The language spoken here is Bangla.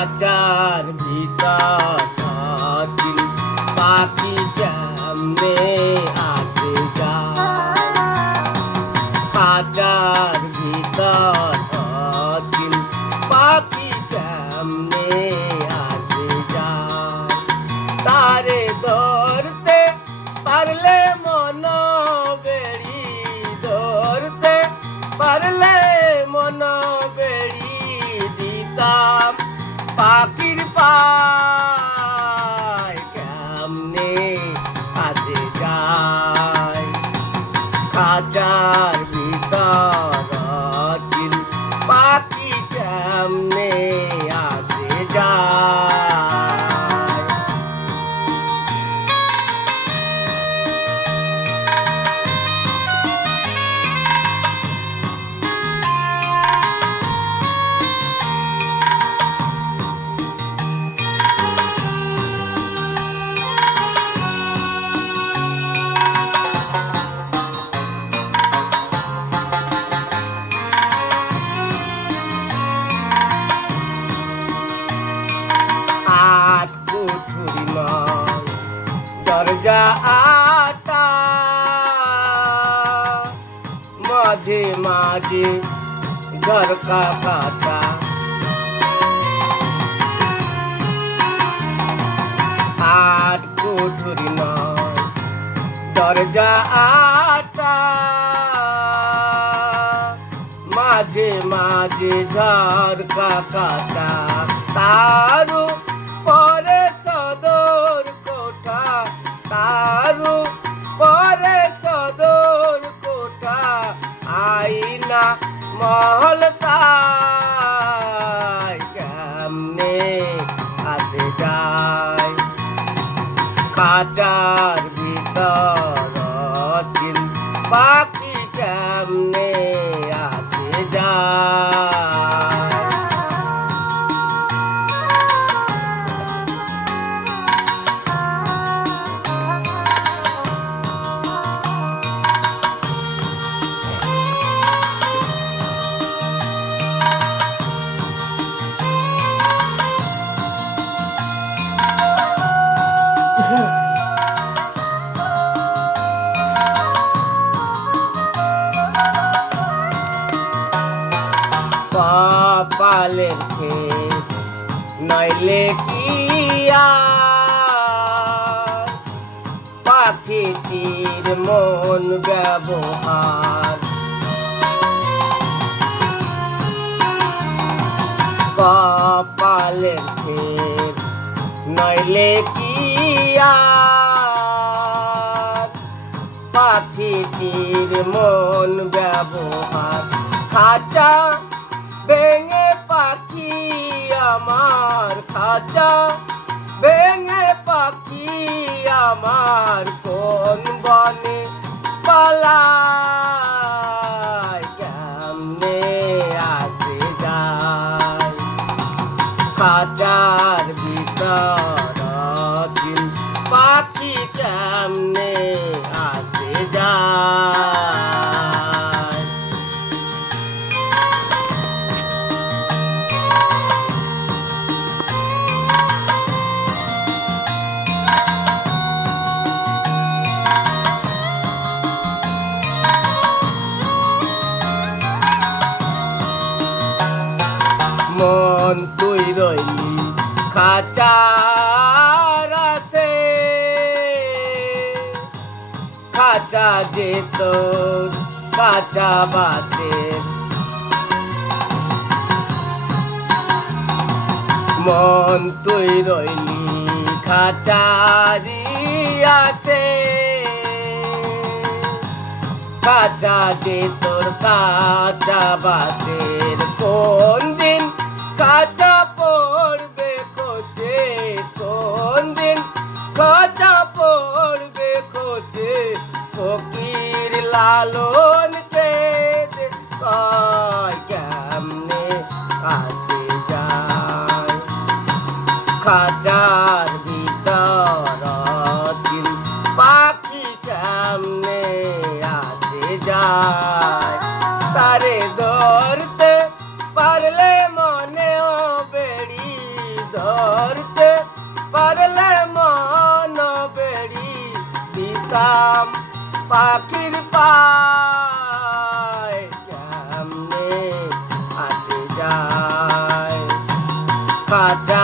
খাঁচার ভিতর অচিন পাখি কেমনে আসে যায়। খাঁচার ভিতর অচিন পাখি কেমনে আসে যায়। তারে ধরতে পারলে মন বেড়ি, ধরতে পারলে মন বেড়ি দিতাম পাখির পায় কেমনে আসে যায়। খাঁচার ভিতর অচিন পাখি কেমনে আসে যায়। দরজা আটা মাঝে মাঝে ঝরকা কাটা। আট কুঠুরি নয় দরজা আটা মাঝে মাঝে ঝরকা কাটা। তারু পরে সদর কোঠা, তারু পরে সদর কোঠা আইনা মহল তাই কেমনে আসে যায়। খাঁচার ভিতর অচিন পাখি কেমনে আসে যায়। কপালের ক্ষেত নইলে কি আর পাখিটির মন ব্যবহার। কপালের ক্ষেত নইলে কি আর পাখিটির মন ব্যবহার। খাঁচা ভেঙে পাখি আমার, খাঁচা ভেঙে পাখি আমার কোন বনে পালায় কেমনে আসে যায়। খাঁচার ভিতর অচিন পাখি কেমনে আসে যায়। মন তুই রইলি খাঁচার আসে, খাঁচা যে তোর কাঁচা বাসের। মন তুই রইলি খাঁচারি আসে, কাঁচা যে তোর কাঁচা বাসের। কোন দিন কাঁচা পড়বে খসে, কোন দিন কাঁচা পড়বে খসে। ফকির লালন কে কয় কেমনে আসে যায়। খাঁচার ভিতর অচিন পাখি কেমনে আসে যায়। তারে ধরতে পারলে মনেও বেড়ি, দিতাম পাখির পায় কেমনে আসে যায় খাঁচা